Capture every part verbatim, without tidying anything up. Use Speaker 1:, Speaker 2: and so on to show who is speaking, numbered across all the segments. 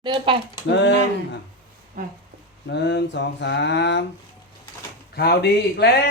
Speaker 1: เดินไป
Speaker 2: หนึ่ง
Speaker 1: ไป
Speaker 2: หนึ่งสองสามข่าวดีอีกแล้ว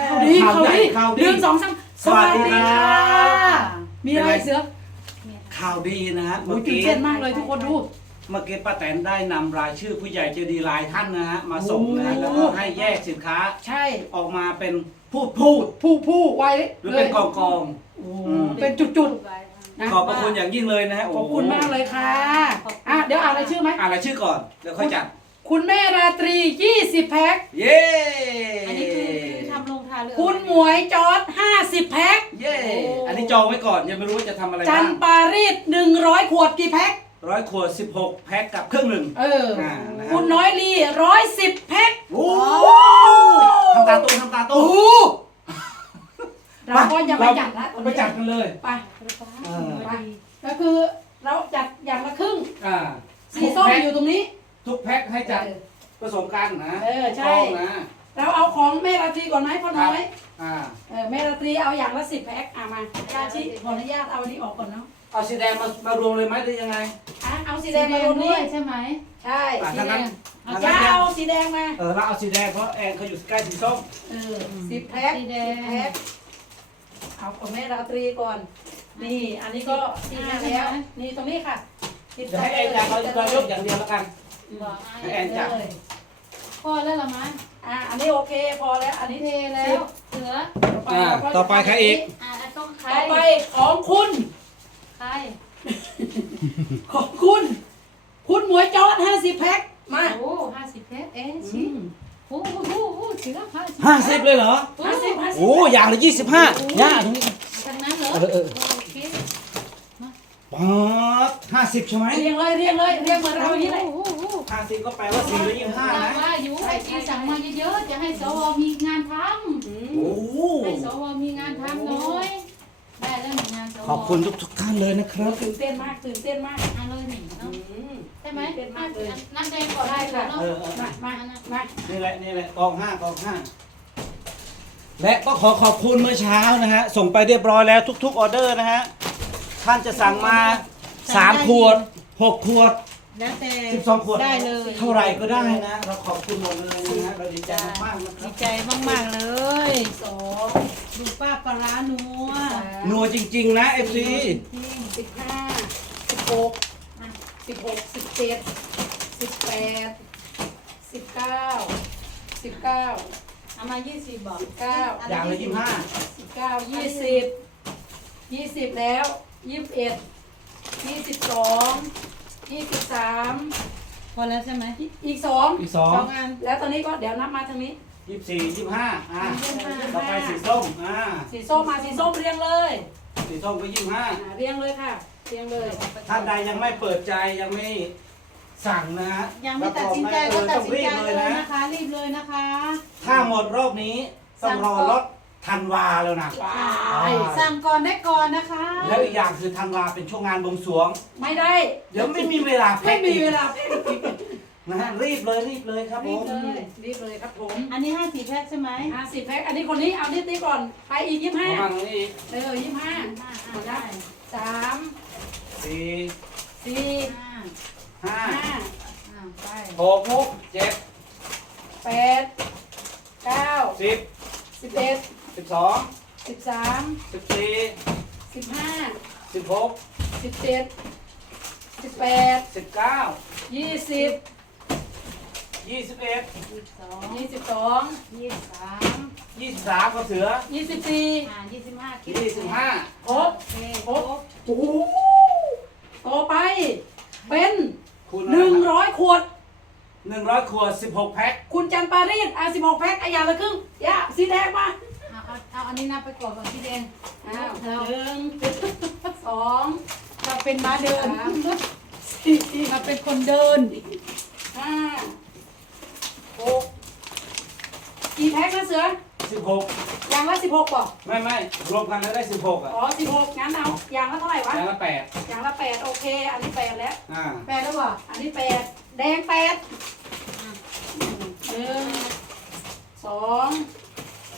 Speaker 1: ข่าวดีข่าวดี
Speaker 2: ข่าว
Speaker 1: ห
Speaker 2: ดี
Speaker 1: นึ่งสองสามสวัสดีค่ะ มีอะไรเสือ
Speaker 2: ข่าวดีนะฮะ
Speaker 1: โอ้
Speaker 2: เมื่
Speaker 1: ย
Speaker 2: อ
Speaker 1: ตื่น
Speaker 2: กี้
Speaker 1: เต้นมากเลยทุกคนดู
Speaker 2: เมื่อกี้ป้าแตนได้นำรายชื่อผู้ใหญ่ใจดีหลายท่านนะฮะมาส่งนะฮะ
Speaker 1: โอ้
Speaker 2: แล้วก็ให้แยกสินค้า
Speaker 1: ใช่
Speaker 2: ออกมาเป็นพูดพูด
Speaker 1: ผู้ผู้ไว
Speaker 2: หรือเป็นกองกอง
Speaker 1: โอ้
Speaker 2: อืม
Speaker 1: เป็นจุดๆนะ
Speaker 2: ขอบพระคุณอย่างยิ่งเลยนะฮะ
Speaker 1: ขอบคุณมากเลยค่ะอ่ะเดี๋ยวอ่านรายชื่อไหม
Speaker 2: อ่านรายชื่อก่อนเดี๋ยวค่อยจัด
Speaker 1: คุณแม่ราตรียี่สิบแพ็ค
Speaker 2: เย้
Speaker 3: อันนี้คือคือทำลงทานหรือ
Speaker 1: คุณหมวยจอร์ดห้าสิบแพ็ค
Speaker 2: เย้อันนี้จองไว้ก่อนยังไม่รู้ว่าจะทำอะไร
Speaker 1: จั
Speaker 2: บ้าน ง
Speaker 1: ปารีสหนึ่งร้อยขวดกี่แพ็ค
Speaker 2: ร้อยขวดสิบหกแพ็คกับเครื่องหนึ่ง
Speaker 1: เออ
Speaker 2: อ่านะครับ
Speaker 1: คุณน้อยลีร้อยสิบแพ็ค
Speaker 2: โอ้ทำตาตุ้มทำตา
Speaker 1: โอ้
Speaker 2: ตุ้ม
Speaker 1: เราก็ยังไม่จัดละ
Speaker 2: เราไปจัดกันเลย
Speaker 1: ไป
Speaker 2: เออ
Speaker 1: ไปก็คือเราจัดอย่างละครึ่ง
Speaker 2: อ่า
Speaker 1: สีส้มอยู่ตรงนี้
Speaker 2: ทุกแพ็คให้จัด
Speaker 1: เออ
Speaker 2: ผสมกันนะ
Speaker 1: เออใช่
Speaker 2: กล้องนะ
Speaker 1: เราเอาของแม่ราตรีก่อนไหมพ่อน้อย
Speaker 2: อ่า
Speaker 1: เออแม่ราตรีเอาอย่างละสิบแพ็คอ่ะมาญาชิขออนุญาตเอาอันนี้ออกก่อนเนาะ
Speaker 2: เอาสีแดงมามารวมเลยไหมหรือยังไง
Speaker 1: อ่ะเอาสี
Speaker 3: สี
Speaker 1: แด
Speaker 3: แด
Speaker 1: ง
Speaker 3: ง
Speaker 1: มา
Speaker 3: มา
Speaker 1: ล
Speaker 3: ล
Speaker 1: ง
Speaker 3: ง
Speaker 1: นี้
Speaker 3: ด้วยใช่ไหม
Speaker 1: ใช่
Speaker 2: อ่ะ
Speaker 1: สี
Speaker 2: ถ้า
Speaker 1: แด
Speaker 2: งั้น
Speaker 1: ง
Speaker 2: ถ้า
Speaker 1: ย่า
Speaker 2: งั้น
Speaker 1: เอาสีแดงมา
Speaker 2: เออเราเอาสีแดงเพราะแอนเขาอยู่ใกล้สีส้ม
Speaker 1: เออสิบแพ็ค
Speaker 3: สีแด
Speaker 1: สิ
Speaker 3: ง
Speaker 1: บแพ็คเอาของแม่ราตรีก่อน นี่ อันนี้ก็
Speaker 3: สี
Speaker 1: ที่
Speaker 3: แด
Speaker 1: มาง
Speaker 3: ใช่
Speaker 1: แล้ว
Speaker 3: ไหม
Speaker 1: นี่ตรงนี้ค่ะสิบ
Speaker 2: เดี๋ยวให้แอนจัดเราเรายกอย่างเดียวแล้วกัน
Speaker 3: บอก
Speaker 2: ให้แอนจัด
Speaker 1: เลย
Speaker 3: พอแล้วละมั้ย
Speaker 1: อ่ะอันนี้โอเคพอแล้วอันนี้
Speaker 3: เทแล้
Speaker 1: สิ
Speaker 3: ว
Speaker 1: บ
Speaker 3: เหลือ
Speaker 2: อ่าต่อไปใครอีก
Speaker 3: อ่าต้องใคร
Speaker 1: ต่อไปของคุณ
Speaker 3: ใคร
Speaker 1: ของคุณ คุณหมวยจอร์ดห้าสิบแพ็คมา
Speaker 3: โอ้ห้าสิบเพชรเอ๊ะชิโอ้โหโอ้โหเสือห้าสิบ
Speaker 2: ห้าสิบเลยเหรอ
Speaker 1: ห้าสิบห้าสิบ
Speaker 2: โอ้อย่างละยี่สิบห้าย่าตรงนี้
Speaker 3: จากนั้นเหรอ
Speaker 2: เออเออ
Speaker 3: โอเค
Speaker 2: ป๊าดห้าสิบใช่ไหม
Speaker 1: เรียงเลยเรียงเลยเรียงเหมือนเราอย่างนี้เลย
Speaker 3: โอ้โห
Speaker 2: ห้าสิบก็แปลว่าสี่ร้อยยี่สิบห้า
Speaker 3: สั่ง
Speaker 2: นะ
Speaker 3: ว่าอยู่ไอจีสั่งมาเยอะๆจะให้สวมีงานท
Speaker 1: อืม
Speaker 2: โอ้
Speaker 3: ำให้สวมีงานทำน้อยได้แล้วหนึ่งงานสว
Speaker 2: ขอบคุณทุกทุกๆท่านเลยนะครับ
Speaker 1: ตื่นเต้นมากตื่นเต้นมาก
Speaker 3: เอาเลยหนิเนาะ
Speaker 1: อืม
Speaker 3: ใช่ไหม
Speaker 1: ตื่นเต้นมากเลย
Speaker 3: น้ำแดงก่อนได้ค่ะเนาะ
Speaker 2: เออเออ
Speaker 1: มามามา
Speaker 2: นี่แหละนี่แหละกองห้ากองห้าและก็ขอขอบคุณเมื่อเช้านะฮะส่งไปเรียบร้อยแล้วทุก ๆ ออเดอร์นะฮะท่านจะสั่งมาสามขวดหกขวด
Speaker 3: แล้วแต่
Speaker 2: สิบสองขวด
Speaker 3: ได้เลย
Speaker 2: เท่าไหร่ก็ได้นะเราขอบคุณหมดเลยนะฮะเราดีใจมากๆนะครั
Speaker 3: ดี
Speaker 2: บ
Speaker 3: ใจมากๆเลย
Speaker 1: สอง
Speaker 3: ดูป้าปลาร้านัว
Speaker 1: สาม
Speaker 2: นัวจริง ๆ นะเอฟซี
Speaker 1: สิบห้าสิบหกสิบหกสิบเจ็ดสิบแปดสิบเก้าสิบเก้า
Speaker 3: เอามายี่สิบบอก
Speaker 1: สิบเก้า
Speaker 2: อย่างละยี่สิบห้า
Speaker 1: สิบเก้ายี่สิบยี่สิบแล้วยี่สิบเอ็ดยี่สิบสองยี่สิบสาม
Speaker 3: พอแล้วใช่ไหม
Speaker 1: อีกสอง
Speaker 2: อีกสอง
Speaker 3: สองอัน
Speaker 1: แล้วตอนนี้ก็เดี๋ยวนับมาทางนี้
Speaker 2: ยี่สิบสี่ยี่สิบห้าอ่า
Speaker 1: ยี่สิบห้า
Speaker 2: ต่อไปสีส้มอ่า
Speaker 1: สีส้มมาสีส้มเรียงเลย
Speaker 2: สีส้มก็ยี่สิบห้า
Speaker 1: อ่าเรียงเลยค่ะเรียงเลย
Speaker 2: ท่านใดยังไม่เปิดใจยังไม่สั่งนะฮะ
Speaker 3: ยังไม่ตัดสินใจ
Speaker 2: รับร
Speaker 3: ก็
Speaker 2: อง
Speaker 3: ตัด
Speaker 2: ต้อง
Speaker 3: สิน
Speaker 2: รี
Speaker 3: ใจ
Speaker 2: บ
Speaker 3: เล
Speaker 2: เลย
Speaker 3: ย
Speaker 2: นะ
Speaker 3: นะคะ รีบเลยนะคะ
Speaker 2: ถ้าหมดรอบนี้ต้องรอรถธันวาแล้วนะ
Speaker 1: ว้า
Speaker 2: อ่า
Speaker 1: ย
Speaker 3: สั่งก่อนได้ก่อนนะคะ
Speaker 2: แล้วอีกอย่างคือธันวาเป็นช่วงงานบวงสรวง
Speaker 1: ไม่ได้
Speaker 2: เดี๋ยวไม่มีเวลา
Speaker 1: ไม่
Speaker 2: แพ็ค
Speaker 1: มี
Speaker 2: อีก
Speaker 1: เวลาเพ่ง
Speaker 2: นะฮะรีบเลยรีบเลยครับผ
Speaker 1: รีบ
Speaker 2: ม
Speaker 1: เลยรีบเลยครับผม
Speaker 3: อันนี้ห้าสิบแพ็คใช่ไหม
Speaker 1: ห้าสิบแพ็คอันนี้คนนี้เอานิดนี้ก่อนไปอีกยี่สิบห้า
Speaker 2: ประมาณนี้อีก
Speaker 1: เออยี่สิบห้า
Speaker 3: ห้าอ่าได้
Speaker 1: สาม
Speaker 2: สี่
Speaker 1: สี่
Speaker 3: ห้า
Speaker 2: ห้า
Speaker 1: ห้า
Speaker 3: อ่าไป
Speaker 2: หกหกเจ็ด
Speaker 1: แปดเก้า
Speaker 2: สิบ
Speaker 1: สิบเอ็ด
Speaker 2: สิบสอง
Speaker 1: สิบสาม
Speaker 2: สิบสี่
Speaker 1: สิบห้า
Speaker 2: สิบหก
Speaker 1: สิบเจ็ดสิบแปด
Speaker 2: สิบเก้า
Speaker 1: ยี่สิบ
Speaker 2: ยี่สิบเอ็ด
Speaker 3: ยี่สิบสอง
Speaker 1: ยี่สิบสอง
Speaker 3: ยี่สิบสาม
Speaker 2: ยี่สิบสามก็เสือ
Speaker 1: ยี่สิบสี่
Speaker 3: อ่ายี่สิบห้า
Speaker 2: ยี่สิบห้า
Speaker 1: ครบ
Speaker 3: โอเค
Speaker 1: ครบโอ้โหต่อไปเป็น
Speaker 2: คุณ
Speaker 1: หนึ่งร้อยขวด
Speaker 2: หนึ่งร้อยขวดสิบหกแพ็ค
Speaker 1: คุณจันปารีสอ่ะสิบหกแพ็คอ่ะอย่างละครึ่งย่าสีแดงมา
Speaker 3: เอาเอาเอาอันนี้นับไปก่อนก่อนที่แดง
Speaker 1: อ้าว
Speaker 3: เรา
Speaker 1: หนึ่งสอง
Speaker 3: เราเป็นม้าเดิน
Speaker 1: สามสี่
Speaker 3: เราเป็นคนเดิน
Speaker 1: ห้าหกกี่แพ็คนะเสือ
Speaker 2: สิบหก
Speaker 1: อย่างละสิบหกป่ะ
Speaker 2: ไม่ไม่รวมกันแล้วได้สิบหกอ่ะ
Speaker 1: อ๋อสิบหกงั้นเอาอย่างละเท่าไหร่วะ
Speaker 2: อย่างละแปด
Speaker 1: อย่างละแปดโอเค อันนี้แปดแล้ว
Speaker 2: อ่า
Speaker 3: แปลแล้วบ่
Speaker 1: อันนี้แปดแดงแปดหนึ่งสอง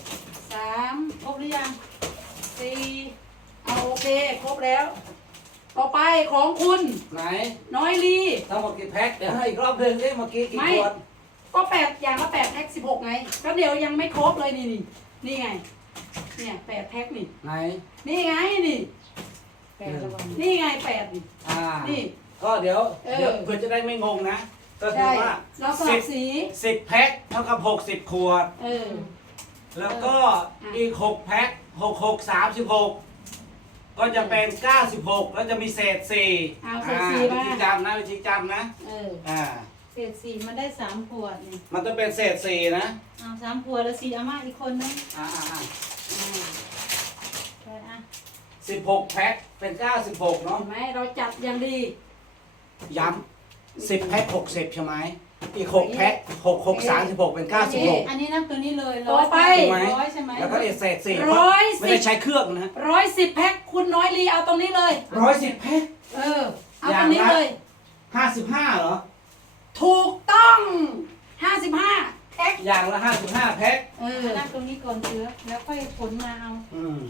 Speaker 1: สาม
Speaker 3: ครบหรือยัง
Speaker 1: สี่เอาโอเค ครบแล้วต่อไปของคุณ
Speaker 2: ไหน
Speaker 1: น้อยลี
Speaker 2: ทั้งหมดกี่แพ็คเดี๋ยวให้อีกรอบหนึ่งเอ๊ะเมื่อกี้กี่
Speaker 1: ไม่
Speaker 2: ขวด
Speaker 1: ก็แปดอย่างละแปดแพ็คสิบหกไงก็เดี๋ยวยังไม่ครบเลยนี่นี่นี่ไงเนี่ยแปดแพ็คนี่
Speaker 2: ไหน
Speaker 1: นี่ไงนี่
Speaker 3: แปดระวัง
Speaker 1: นี่ไงแปดนี่
Speaker 2: อ่า
Speaker 1: นี่
Speaker 2: ก็เดี๋ยว
Speaker 1: เออ
Speaker 2: เดี๋ยวเพื่อจะได้ไม่งงนะ ก็คือ
Speaker 1: ใช่
Speaker 2: ว่า
Speaker 1: เราสลั
Speaker 2: สิ
Speaker 1: บบ สี
Speaker 2: สิบแพ็คเท่ากับหกสิบขวด
Speaker 1: เออ
Speaker 2: แล้วก็
Speaker 1: เอออ่ะ
Speaker 2: อีกหกแพ็คหกหกสามสิบหกก็จะเป็นเก้าสิบหกแล้วจะมีเศษสี่
Speaker 1: เอาเศษสี่
Speaker 2: วิ
Speaker 1: มา
Speaker 2: ธีจำนะวิธีจำนะ
Speaker 1: เออ
Speaker 2: อ่า
Speaker 3: เศษสี่มันได้สามขวดนี่
Speaker 2: มันจะเป็นเศษสี่นะ
Speaker 3: เอาสามขวดแล้วสี่อาม่าอีกคนนึง
Speaker 2: อ่าอ่า
Speaker 1: อ่า
Speaker 3: ไปอ่ะ
Speaker 2: สิบหกแพ็คเป็นเก้าสิบหกเนาะ
Speaker 1: เห็นไหมเราจัดอย่างดี
Speaker 2: ย้ำสิบแพ็คหกสิบใช่ไหมอีกหกแพ็คหกหกสามสิบหกเป็นเก้าสิบหก
Speaker 3: อันนี้นับตัวนี้เลย
Speaker 1: ต่อไป
Speaker 2: ถูกไหม
Speaker 3: ร้อยใช่ไหม
Speaker 2: แล้วก็เอเศษสี่
Speaker 1: ร้อย
Speaker 2: ไม่
Speaker 1: สิ
Speaker 2: ได้
Speaker 1: บ
Speaker 2: ใช้เครื่องนะ
Speaker 1: ร้อยสิบแพ็คคุณน้อยลีเอาตรงนี้เลย
Speaker 2: ร้อยสิบแพ็ค
Speaker 1: เออ เอาตรงนี้เลย
Speaker 2: ห้าสิบห้าเหรอ
Speaker 1: ถูกต้องห้าสิบห้าแพ็ค
Speaker 2: อย่างละห้าสิบห้าแพ็ค
Speaker 1: เออ
Speaker 3: นับตรงนี้ก่อนเชื้อแล้วค่อยผลมาเอา
Speaker 2: อืม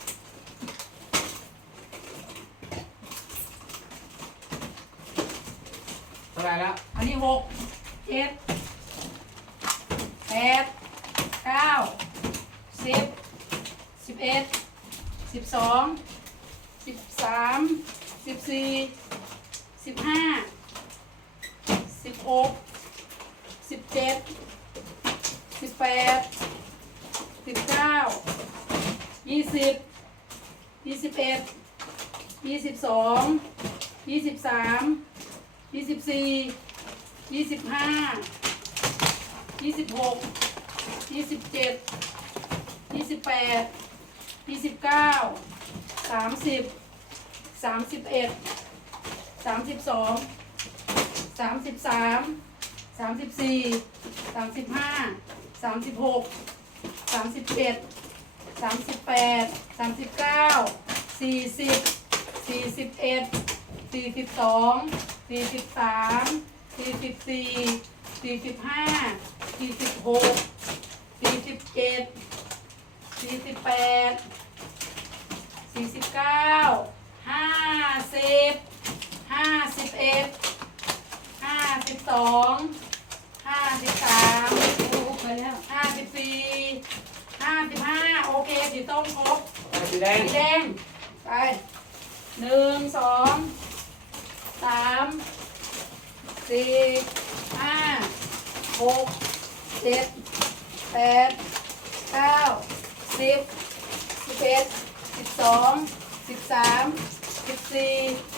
Speaker 2: เท่าไหร่แล้ว
Speaker 1: อันนี้หกเจ็ดแปดเก้าสิบสิบเอ็ดสิบสองสิบสามสิบสี่สิบห้าสิบหกสิบเจ็ดสิบแปดสิบเก้ายี่สิบยี่สิบเอ็ดยี่สิบสองยี่สิบสามยี่สิบสี่ยี่สิบห้ายี่สิบหกยี่สิบเจ็ดยี่สิบแปดยี่สิบเก้าสามสิบสามสิบเอ็ดสามสิบสองสามสิบสามสามสิบสี่สามสิบห้าสามสิบหกสามสิบเจ็ดสามสิบแปดสามสิบเก้าสี่สิบสี่สิบเอ็ดสี่สิบสองสี่สิบสามสี่สิบสี่สี่สิบห้าสี่สิบหกสี่สิบเจ็ดสี่สิบแปดสี่สิบเก้าห้าสิบห้าสิบเอ็ดห้าสิบสองห้าสิบสาม
Speaker 3: โอ้ไปแล้ว
Speaker 1: ห้าสิบสี่ห้าสิบห้าโอเคสีต้มครบ
Speaker 2: สีแดง
Speaker 1: สีแดงไปหนึ่งสองสามสี่ห้าหกเจ็ดแปดเก้าสิบสิบเอ็ดสิบสองสิบสามสิบสี่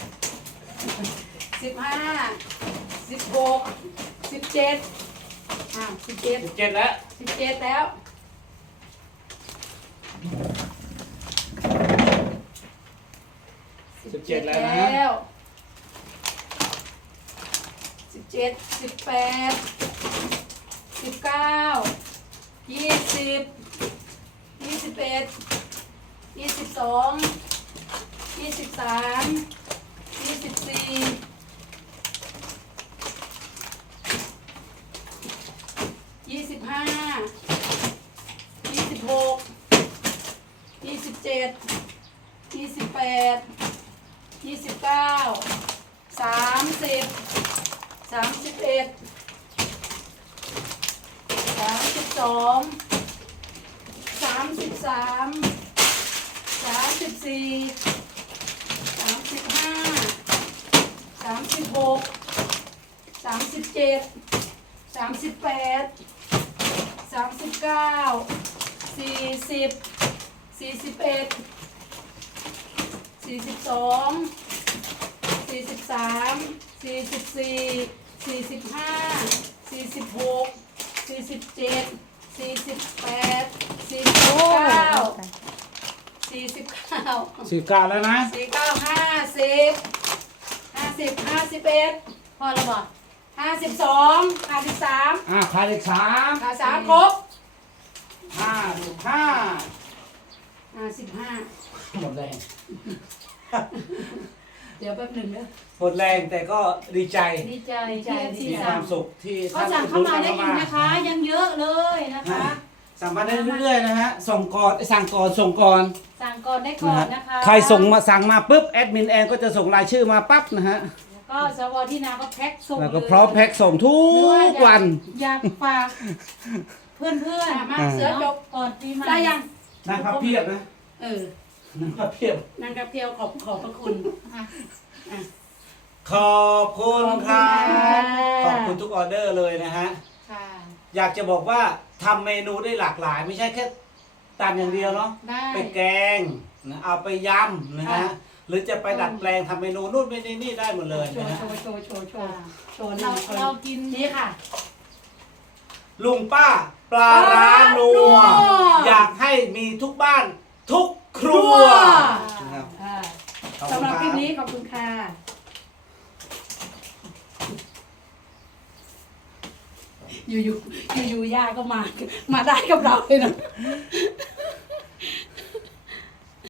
Speaker 1: สิบห้าสิบหกสิบเจ็ดอ่าสิบเจ็ด
Speaker 2: สิบเจ็ดแล้ว
Speaker 1: สิบเจ็ดแล้วสิบเจ็ดแล้วสิบเจ็ดสิบแปดสิบเก้ายี่สิบยี่สิบเอ็ดยี่สิบสองยี่สิบสามยี่สิบสี่ยี่สิบห้ายี่สิบหกยี่สิบเจ็ดยี่สิบแปดยี่สิบเก้าสามสิบสามสิบเอ็ดสามสิบสองสามสิบสามสามสิบสี่สามสิบห้าสามสิบหกสามสิบเจ็ดสามสิบแปดสามสิบเก้าสี่สิบสี่สิบเอ็ดสี่สิบสองสี่สิบสามสี่สิบสี่สี่สิบห้าสี่สิบหกสี่สิบเจ็ดสี่สิบแปดสี่สิบเก้าสี่สิบเก้า
Speaker 2: สี่เก้าแล้วนะ
Speaker 1: สี่เก้าห้าสิบห้าสิบห้าสิบเอ็ด
Speaker 3: พอแล้วบ่
Speaker 1: ห้าสิบสองห้าสิบสาม
Speaker 2: อ่าขาดอีกสาม
Speaker 1: ขาสามครบ
Speaker 2: ห้าสิบห้า
Speaker 1: ห้าสิบห้า
Speaker 2: หมดแรง
Speaker 1: เดี๋ยวแป๊บหนึ่งนะ
Speaker 2: หมดแรงแต่ก็ดีใจ
Speaker 3: ดีใจ
Speaker 1: ดีใจ
Speaker 3: ที่
Speaker 2: มีค
Speaker 3: สั่
Speaker 2: วาง มสุขที่
Speaker 3: ก็สั่งเข้ามาได้อีกนะคะ ยังเยอะเลยนะคะ
Speaker 2: สั่งมาได้เรื่อยๆนะฮะส่งก่อนสั่งก่อนส่งก่อน
Speaker 3: สั่งก่อนได้ก่
Speaker 2: นะ
Speaker 3: อน
Speaker 2: ฮะ
Speaker 3: นะคะ
Speaker 2: ใครส่งมาสั่งมาปุ๊บแอดมินแอนก็จะส่งรายชื่อมาปั๊บนะฮะ
Speaker 3: แล้วก็สวที่นาก็แพ็คส่ง
Speaker 2: แล้วก็
Speaker 3: เลย
Speaker 2: พร้อมแพ็คส่งทุ
Speaker 3: หรือาก
Speaker 2: วัน
Speaker 3: อยากฝากเพื่อนเพื่อน
Speaker 1: อ่ะมาเสือจบ
Speaker 3: ก่อนปีใหม่
Speaker 1: ได้ยัง
Speaker 2: นั่งพับเพียบนะ
Speaker 1: เออ
Speaker 2: นั่งพับเพียบ
Speaker 1: นางกระเพียวขอบขอบพระคุณ
Speaker 3: อ่ะ
Speaker 1: อ่ะ
Speaker 2: ขอบคุณครับ
Speaker 1: ข
Speaker 2: ข
Speaker 1: อ
Speaker 2: อ
Speaker 1: บบ คุ
Speaker 2: คุณ
Speaker 1: ณค่ะ
Speaker 2: ทุกออเดอร์เลยนะฮะ
Speaker 3: ค่ะ
Speaker 2: อยากจะบอกว่าทำเมนูได้หลากหลาย ไม่ใช่แค่ตำอย่างเดียวเนาะ
Speaker 3: ได้
Speaker 2: ไปแกงนะเอาไปยำนะฮะ หรือจะไปดัดแปลงทำเมนูนู่นไม่นี่นี่ได้หมดเลย
Speaker 1: โช
Speaker 2: นะ
Speaker 1: ว์
Speaker 2: ฮะ
Speaker 1: โชว์โชว์โชว์โช
Speaker 3: ค่ะ
Speaker 1: ว์โชว์
Speaker 3: เรา
Speaker 1: โชว์
Speaker 3: เรากิน
Speaker 1: นี่ค่ะ
Speaker 2: ลุงป้าปลาร้านัว อยากให้มีทุกบ้านทุกครัวนะครับ
Speaker 1: อ่า
Speaker 2: ขอบ
Speaker 1: สำ
Speaker 2: คุณ
Speaker 1: หรับ
Speaker 2: ค
Speaker 1: คลิป
Speaker 2: รับ
Speaker 1: นี้ขอบคุณค่ะ อยู่ๆอยู่ๆย่าก็มา มาได้กับเราเลยนะ